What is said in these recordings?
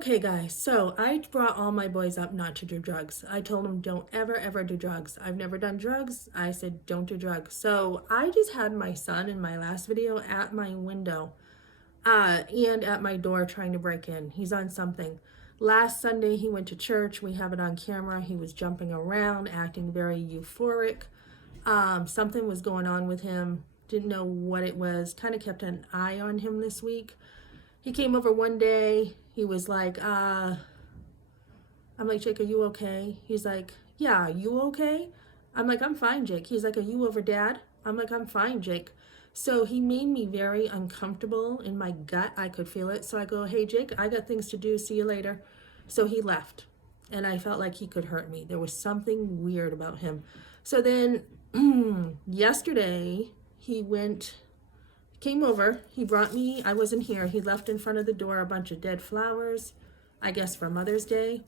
Okay, guys, so I brought all my boys up not to do drugs. I told them don't ever do drugs. I've never done drugs. I said don't do drugs. So I just had my son in my last video at my window and at my door trying to break in. He's on something. Last Sunday, he went to church. We have it on camera. He was jumping around, acting very euphoric. Something was going on with him. Didn't know what it was. Kind of kept an eye on him this week. He came over one day. He was like, I'm like, Jake, are you okay? He's like, yeah, you okay? I'm like, I'm fine, Jake. He's like, are you over dad? I'm like, I'm fine, Jake. So he made me very uncomfortable in my gut. I could feel it. So I go, hey, Jake, I got things to do. See you later. So he left. And I felt like he could hurt me. There was something weird about him. So then yesterday, came over, he brought me, I wasn't here, he left in front of the door a bunch of dead flowers, I guess for Mother's Day.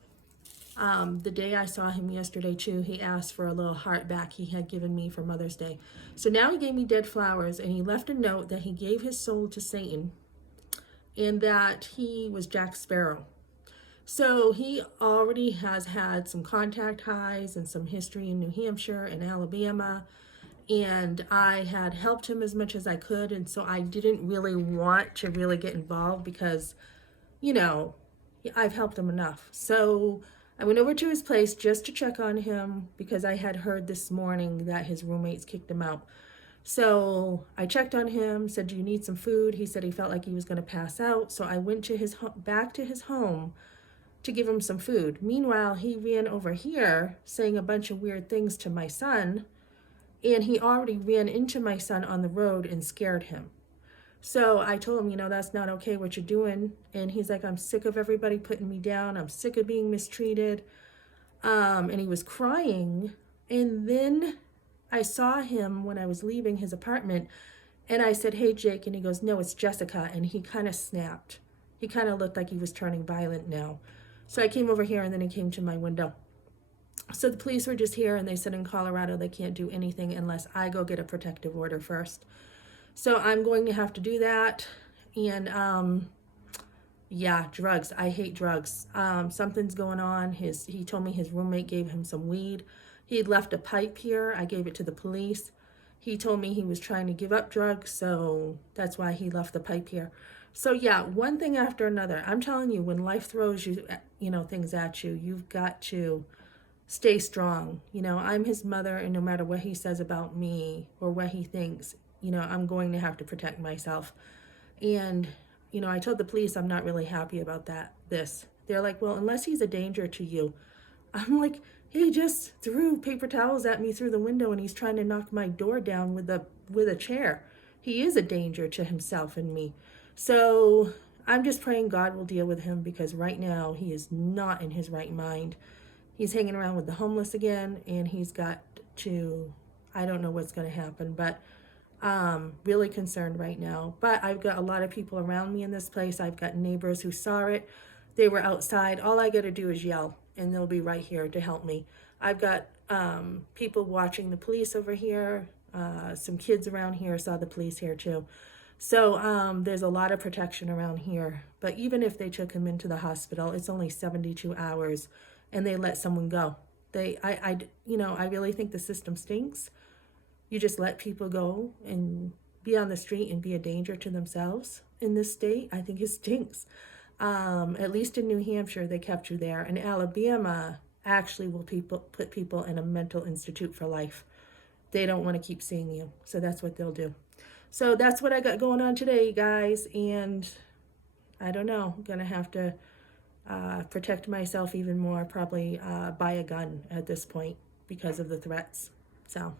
The day I saw him yesterday too, he asked for a little heart back he had given me for Mother's Day. So now he gave me dead flowers and he left a note that he gave his soul to Satan and that he was Jack Sparrow. So he already has had some contact highs and some history in New Hampshire and Alabama. And I had helped him as much as I could. And so I didn't really want to really get involved because, I've helped him enough. So I went over to his place just to check on him because I had heard this morning that his roommates kicked him out. So I checked on him, said, do you need some food? He said he felt like he was going to pass out. So I went to back to his home to give him some food. Meanwhile, he ran over here saying a bunch of weird things to my son. And he already ran into my son on the road and scared him. So I told him, that's not okay what you're doing. And he's like, I'm sick of everybody putting me down. I'm sick of being mistreated. And he was crying. And then I saw him when I was leaving his apartment. And I said, hey, Jake. And he goes, no, it's Jessica. And he kind of snapped. He kind of looked like he was turning violent now. So I came over here and then he came to my window. So the police were just here and they said in Colorado they can't do anything unless I go get a protective order first. So I'm going to have to do that. And yeah, drugs. I hate drugs. Something's going on. He told me his roommate gave him some weed. He had left a pipe here. I gave it to the police. He told me he was trying to give up drugs, so that's why he left the pipe here. So yeah, one thing after another. I'm telling you, when life throws you, things at you, you've got to stay strong. I'm his mother, and no matter what he says about me or what he thinks, I'm going to have to protect myself. And, I told the police I'm not really happy about this. They're like, well, unless he's a danger to you. I'm like, he just threw paper towels at me through the window and he's trying to knock my door down with a chair. He is a danger to himself and me. So I'm just praying God will deal with him because right now he is not in his right mind. He's hanging around with the homeless again, and I don't know what's going to happen, but really concerned right now. But I've got a lot of people around me in this place. I've got neighbors who saw it. They were outside. All I got to do is yell, and they'll be right here to help me. I've got people watching the police over here. Some kids around here saw the police here too. So there's a lot of protection around here. But even if they took him into the hospital, it's only 72 hours. And they let someone go. I really think the system stinks. You just let people go and be on the street and be a danger to themselves in this state. I think it stinks. At least in New Hampshire, they kept you there. In Alabama, actually will put people in a mental institute for life. They don't want to keep seeing you. So that's what they'll do. So that's what I got going on today, guys. And I don't know, I'm going to have to protect myself even more, probably buy a gun at this point because of the threats. So